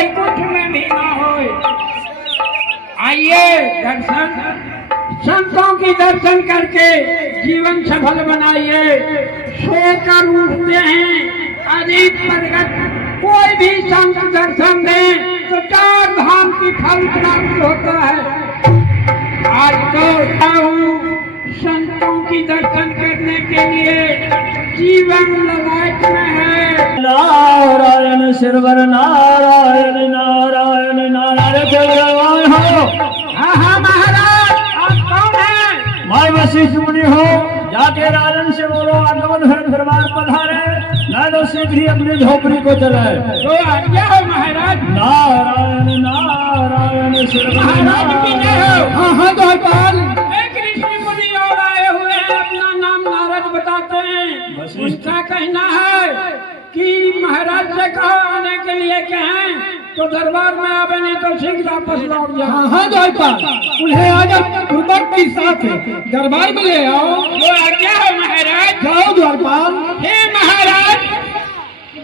वैकुंठ में भी ना हो। आइए दर्शन, संतों की दर्शन करके जीवन सफल बनाइए। सोकर उठते हैं अजीब प्रगट, कोई भी संत दर्शन दे तो 4 धाम की फल प्राप्त होता है। आज तो हूँ संतों की दर्शन करने के लिए जीवन ललाट में है। नारायण सिरवर नारायण नारायण नारायण भगवान हो। हाँ महाराज, आप कौन हैं? मैं वशिष्ठ मुनि हो। जाके राजन से बोलो आगमन है दरबार पधारे, न तो शीघ्र ही अपनी झोपड़ी को चलाए। तो आज्ञा है महाराज। नारायण नारायण सिरवर महाराज हाँ हाँ गोपाल। एक ऋषि मुनि और आए हुए हैं, अपना नाम नारद बताते हैं। उसका कहना है कि महाराज से कहा आने के लिए कहें तो दरबार में आवे, नहीं तो शीघ्र वापस लौट जाओ। हाँ गोपाल, उन्हें आज पूर्वक के साथ दरबार में ले आओ। तो आज्ञा है महाराज। जाओ गोपाल। हे महाराज,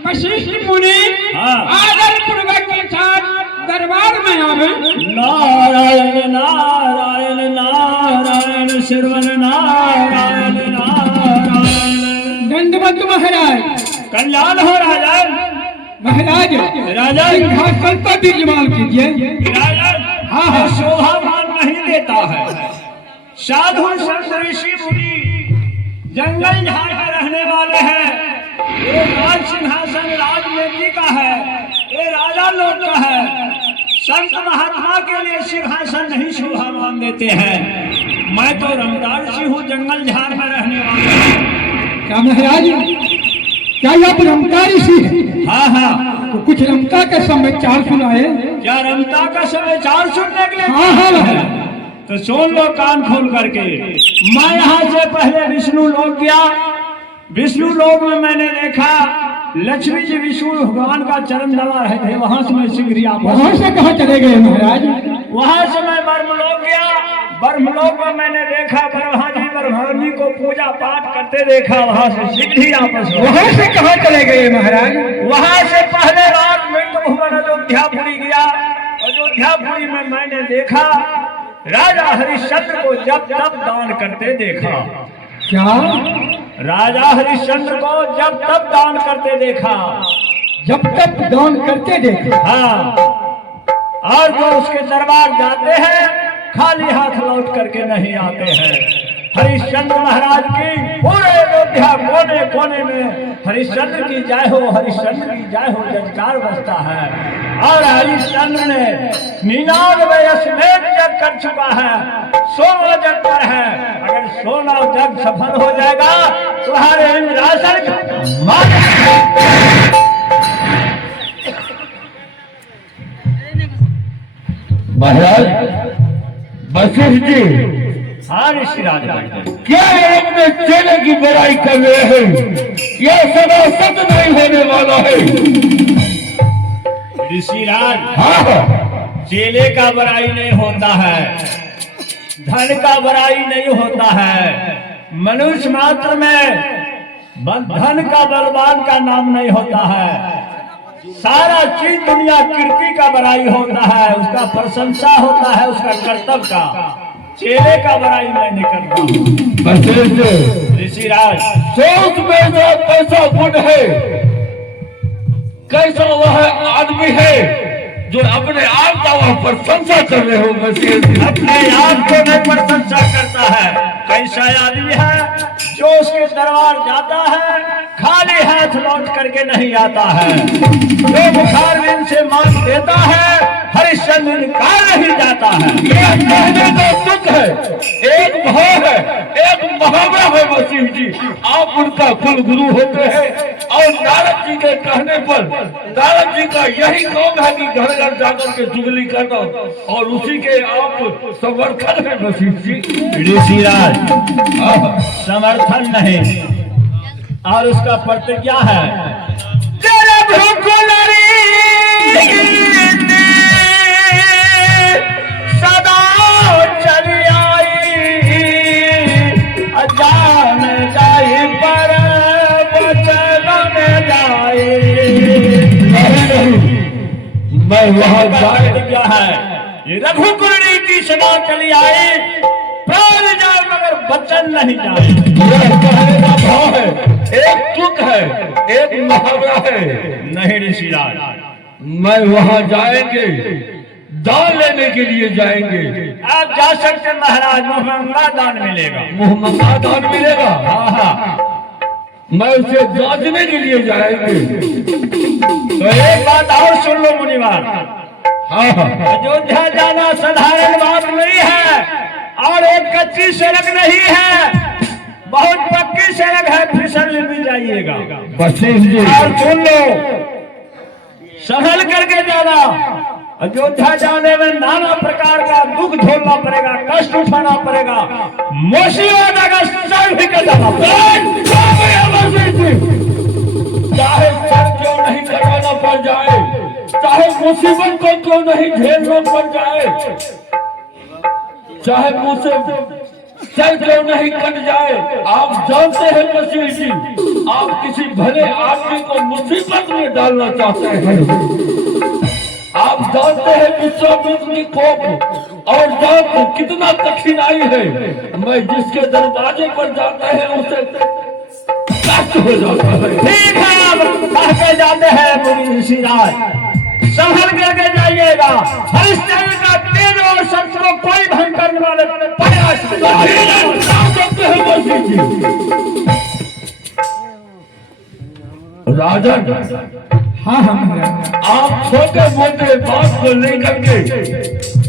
वशिष्ठ मुनि आदर पूर्वक के साथ दरबार में आवे। नारायण नारायण नारायण सिरवन नारायण नारायण। दंडवत महाराज। कल्याण हो राजन। महाराज राजा सिंहासन पर विराजमान कीजिए। राजन हाँ शोभामान नहीं देता है। साधु संत ऋषि मुनि जंगल झाड़ में रहने वाले हैं। ये राज सिंहासन राजनीति का है, ये राजा लोग का है। संत महात्मा के लिए सिंहासन नहीं शोभामान देते हैं। मैं तो रमदार ऋषि हूँ, जंगल झाड़ में रहने वाला। क्या महाराज, क्या आप रमता ऋषि हैं? हाँ हाँ, तो कुछ रमता का समाचार सुनाए। क्या रमता का समाचार सुनने के लिए? हाँ हाँ महाराज। तो सुन लो कान खोल करके। मैं यहाँ से पहले विष्णु लोक गया। विष्णु लोक में मैंने देखा लक्ष्मी जी विष्णु भगवान का चरण दबा रहे थे। वहां से मैं शीघ्र ही वहां से कहाँ चले गए महाराज? वहां से मैं ब्रह्मलोक गया। ब्रह्मलोक में मैंने देखा ब्रह्मा जी ब्रह्मानी को पूजा पाठ करते देखा। वहां से शीघ्र ही आपस वहां से कहाँ चले गए महाराज? वहां से पहले रात मृत्यु भवन अयोध्यापुरी गया। अयोध्यापुरी में मैंने देखा राजा हरिश्चंद्र को जब तब दान करते देखा। क्या? राजा हरिश्चंद्र को जब तब दान करते देखा। जब तक दान करते देखा? हाँ, और जो उसके दरबार जाते हैं खाली हाथ लौट करके नहीं आते हैं। हरिश्चंद्र महाराज की पूरे अयोध्या कोने कोने में हरिश्चंद्र की जय हो, हरिश्चंद्र की जय हो जयकार बजता है। और हरिश्चंद्र ने 99 अश्वमेध जग कर चुका है, 16 जग पर है। अगर 16 जग सफल हो जाएगा तो हमारे इंद्रासन महाराज वशिष्ठ जी। हाँ ऋषिराज, क्या अपने चेले की बुराई कर रहे हैं? यह सदा सत्य नहीं होने वाला है। ऋषिराज हाँ, चेले का बुराई नहीं होता है, धन का बुराई नहीं होता है। मनुष्य मात्र में धन का बलवान का नाम नहीं होता है। सारा चीज दुनिया कीर्ति का बड़ाई होता है, उसका प्रशंसा होता है, उसका कर्तव्य का। चेले का बड़ाई मैं नहीं करता हूँ। ऋषिराज सोच में जो कैसा गुण है, कैसा वह आदमी है जो अपने आप का वह प्रशंसा कर रहे हो? अपने आप को नहीं प्रशंसा करता है। कैसा आदमी है जो उसके दरबार जाता है खाली हाथ लौट करके नहीं आता है। जो बुखार दिन से मान देता है हरिश्चंद्र निकाल नहीं जाता है। यह कहने का सुख है, एक भाव है, एक मुहावरा है। वशिष्ठ जी आप उनका कुल गुरु होते हैं और नारद जी के कहने पर नारद जी का यही काम है कि घर घर जाकर के चुगली करना और उसी के आप समर्थन है। वशिष्ठ जी ऋषिराज समर्थन नहीं और उसका प्रतिज्ञा है सदा चली आई अजान जाए पर वचन में जाए। मैं मैं वहाँ जाए क्या है ये रघुकुल रीति सदा चली आई, प्राण जाए मगर वचन नहीं जाए। यह कहने का भाव है, एक तुक है, एक मुहावरा है। नहीं ऋषिराज, मैं वहाँ जाएंगे, दान लेने के लिए जाएंगे। आप जा सकते महाराज, मुहम्मदा दान मिलेगा। मुहम्मदा दान मिलेगा? हाँ हाँ, मैं उसे जांचने के लिए जाएंगे। तो एक बात और सुन लो मुनिवार, हाँ हाँ, अयोध्या जाना साधारण बात नहीं है, और एक कच्ची सड़क नहीं है, बहुत पक्की सड़क है, फिसल भी जाइएगा। वशिष्ठ जी, और सुन लो, संभल करके जाना। अयोध्या जाने में नाना प्रकार का दुख झेलना पड़ेगा, कष्ट उठाना पड़ेगा, मुसीबत का सर भी कर जाना पड़ेगा। चाहे सर क्यों नहीं कटाना पड़ जाए, चाहे मुसीबत को क्यों नहीं झेलना पड़ जाए, चाहे मुझसे सर क्यों नहीं कट जाए। आप जानते हैं वशिष्ठ जी, आप किसी भले आदमी को मुसीबत में डालना चाहते हैं। आप जानते हैं विश्वामित्र की कोप और जान कितना कठिनाई है। मैं जिसके दरवाजे पर जाता है उसे कष्ट हो जाता है। ठीक है, अब कहते जाते हैं मुनि ऋषिराज, संभल करके जाइएगा। हरिश्चंद्र का तेज और शस्त्र को कोई भंग करने वाले प्रयास करते हैं वशिष्ठ जी। राजन, हाँ हाँ, आप छोटे मोटे बात को लेकर के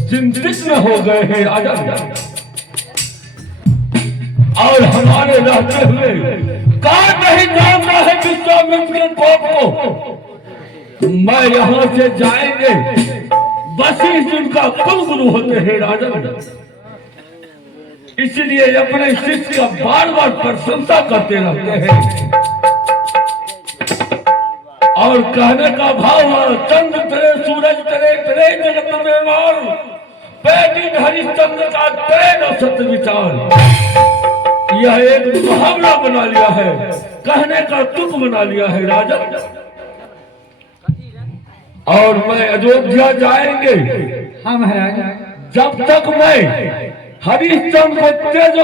चिंतित में हो गए हैं राजन, और हमारे रहते हुए कहा नहीं जानता है विश्वामित्र के कोप को। मैं यहाँ से जाएंगे, वशिष्ठ जिनका कुल गुरु होते हैं राजन, इसलिए अपने शिष्य का बार बार प्रशंसा करते रहते हैं। और कहने का भाव है, चंद्र तेरे, सूरज तेरे, तेरे जगत में मार, पैदी हरिश्चंद्र का तेरे न सत्य विचार। यह एक मुहावरा बना लिया है, कहने का तुक बना लिया है राजन। और मैं अयोध्या जाएंगे, हाँ महाराज, जब तक मैं हरिश्चंद्र को तेज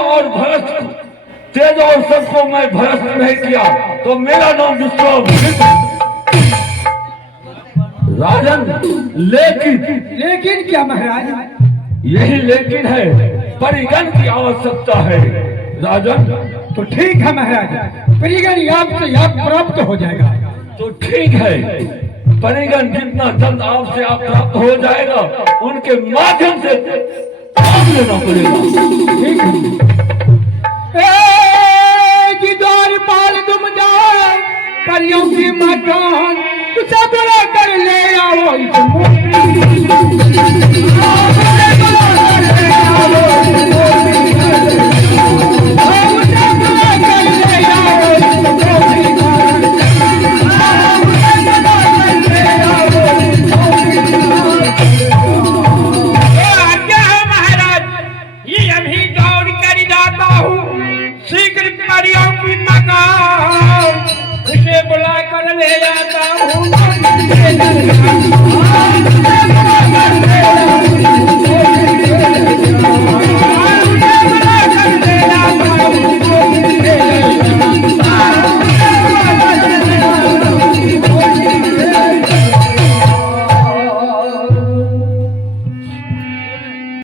और सबको मैं भ्रष्ट नहीं किया तो मेरा नाम विश्वामित्र। राजन, लेकिन क्या महाराज? यही लेकिन है, परिगण की आवश्यकता है राजन। तो ठीक है महाराज, परिगण आपसे याद प्राप्त हो जाएगा। तो ठीक है, परिगण जितना जल्द आपसे आप प्राप्त हो जाएगा, उनके माध्यम से काम लेना पड़ेगा। ठीक है। द्वारपाल तुम जाओ, परियों की मकान सब कर ले आओ। बुला कर ले जाता हूँ।